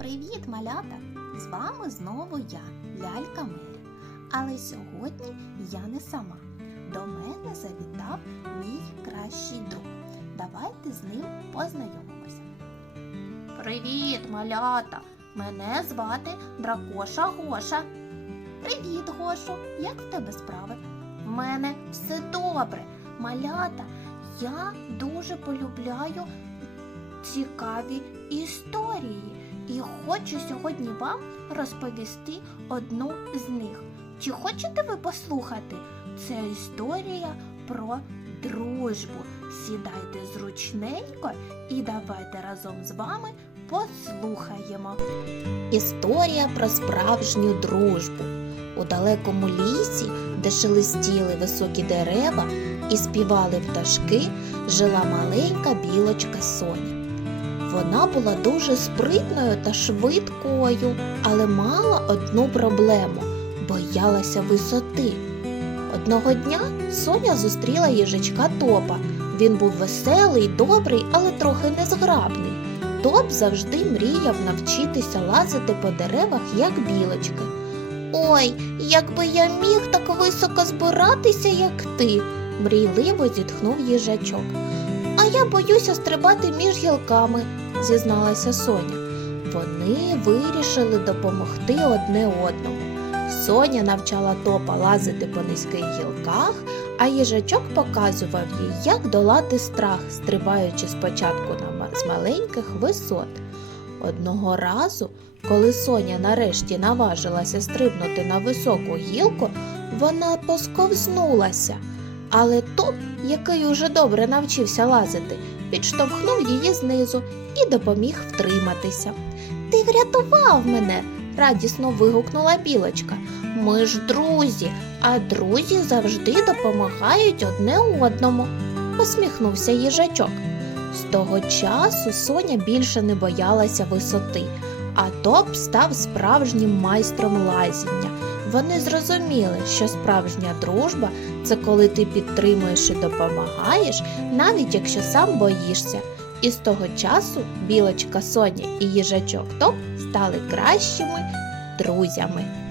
Привіт, малята! З вами знову я, лялька Мері. Але сьогодні я не сама. До мене завітав мій кращий друг. Давайте з ним познайомимося. Привіт, малята! Мене звати Дракоша Гоша. Привіт, Гошо! Як в тебе справи? В мене все добре. Малята, я дуже полюбляю цікаві історії хочу сьогодні вам розповісти одну з них. Чи хочете ви послухати? Це історія про дружбу. Сідайте зручненько і давайте разом з вами послухаємо. Історія про справжню дружбу. У далекому лісі, де шелестіли високі дерева і співали пташки, жила маленька білочка Соня. Вона була дуже спритною та швидкою, але мала одну проблему боялася висоти. Одного дня Соня зустріла їжачка Топа. Він був веселий, добрий, але трохи незграбний. Топ завжди мріяв навчитися лазити по деревах, як білочки. Ой, якби я міг так високо збиратися, як ти, мрійливо зітхнув їжачок. Я боюся стрибати між гілками, зізналася Соня. Вони вирішили допомогти одне одному. Соня навчала топа лазити по низьких гілках, а їжачок показував їй, як долати страх, стрибаючи спочатку на з маленьких висот. Одного разу, коли Соня нарешті наважилася стрибнути на високу гілку, вона посковзнулася. Але топ, який уже добре навчився лазити, підштовхнув її знизу і допоміг втриматися. Ти врятував мене, радісно вигукнула білочка. Ми ж друзі, а друзі завжди допомагають одне одному, посміхнувся їжачок. З того часу Соня більше не боялася висоти, а топ став справжнім майстром лазіння. Вони зрозуміли, що справжня дружба це коли ти підтримуєш і допомагаєш, навіть якщо сам боїшся. І з того часу білочка Соня і їжачок Топ стали кращими друзями.